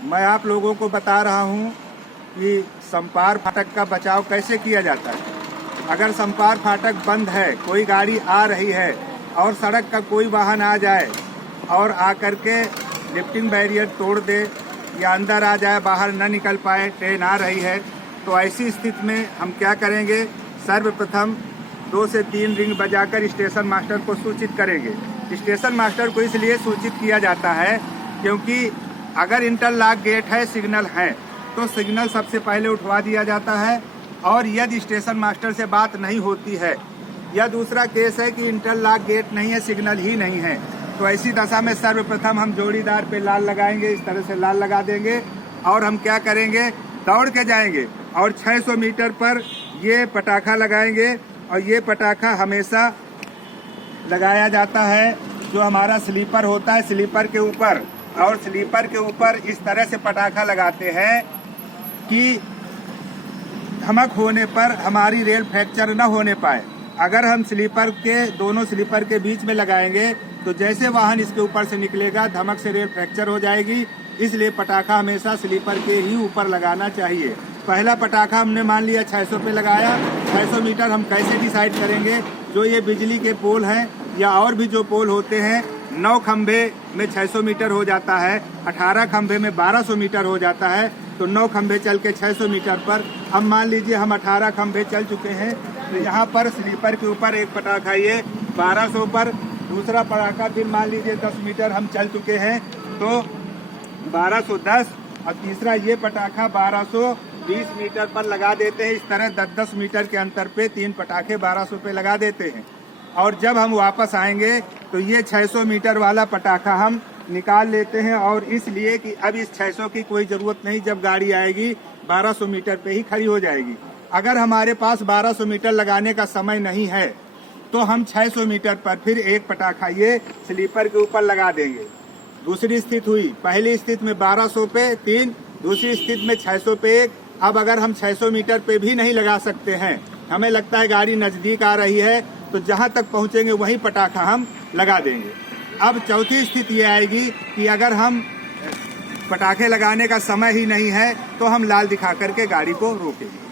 मैं आप लोगों को बता रहा हूं कि समपार फाटक का बचाव कैसे किया जाता है। अगर समपार फाटक बंद है, कोई गाड़ी आ रही है और सड़क का कोई वाहन आ जाए और आकर के लिफ्टिंग बैरियर तोड़ दे या अंदर आ जाए, बाहर न निकल पाए, ट्रेन आ रही है, तो ऐसी स्थिति में हम क्या करेंगे? सर्वप्रथम 2 से 3 रिंग बजाकर स्टेशन मास्टर को सूचित करेंगे। स्टेशन मास्टर को इसलिए सूचित किया जाता है क्योंकि अगर इंटरलॉक गेट है, सिग्नल है, तो सिग्नल सबसे पहले उठवा दिया जाता है। और यदि स्टेशन मास्टर से बात नहीं होती है या दूसरा केस है कि इंटरलॉक गेट नहीं है, सिग्नल ही नहीं है, तो ऐसी दशा में सर्वप्रथम हम जोड़ीदार पे लाल लगाएंगे। इस तरह से लाल लगा देंगे और हम क्या करेंगे? दौड़ के जाएंगे और 600 मीटर पर ये पटाखा लगाएंगे। और ये पटाखा हमेशा लगाया जाता है जो हमारा स्लीपर होता है, स्लीपर के ऊपर। और स्लीपर के ऊपर इस तरह से पटाखा लगाते हैं कि धमक होने पर हमारी रेल फ्रैक्चर न होने पाए। अगर हम स्लीपर के दोनों स्लीपर के बीच में लगाएंगे तो जैसे वाहन इसके ऊपर से निकलेगा, धमक से रेल फ्रैक्चर हो जाएगी। इसलिए पटाखा हमेशा स्लीपर के ही ऊपर लगाना चाहिए। पहला पटाखा हमने मान लिया 600 पे लगाया। 600 मीटर हम कैसे डिसाइड करेंगे? जो ये बिजली के पोल हैं या और भी जो पोल होते हैं, 9 खंभे में 600 मीटर हो जाता है, 18 खंभे में 1200 मीटर हो जाता है। तो 9 खंभे चल के 600 मीटर पर हम मान लीजिए हम 18 खंभे चल चुके हैं, तो यहाँ पर स्लीपर के ऊपर एक पटाखा ये 1200 पर, दूसरा पटाखा फिर मान लीजिए 10 मीटर हम चल चुके हैं तो 1210, और तीसरा ये पटाखा 1220 मीटर पर लगा देते हैं। इस तरह 10-10 मीटर के अंतर पे 3 पटाखे 1200 पे लगा देते हैं। और जब हम वापस आएंगे तो ये 600 मीटर वाला पटाखा हम निकाल लेते हैं। और इसलिए कि अब इस 600 की कोई ज़रूरत नहीं, जब गाड़ी आएगी 1200 मीटर पे ही खड़ी हो जाएगी। अगर हमारे पास 1200 मीटर लगाने का समय नहीं है तो हम 600 मीटर पर फिर एक पटाखा ये स्लीपर के ऊपर लगा देंगे। दूसरी स्थिति हुई, पहली स्थिति में 1200 पे 3, दूसरी स्थिति में 600 पे 1। अब अगर हम 600 मीटर पे भी नहीं लगा सकते हैं, हमें लगता है गाड़ी नज़दीक आ रही है, तो जहां तक पहुंचेंगे वहीं पटाखा हम लगा देंगे। अब चौथी स्थिति ये आएगी कि अगर हम पटाखे लगाने का समय ही नहीं है तो हम लाल दिखा करके गाड़ी को रोकेंगे।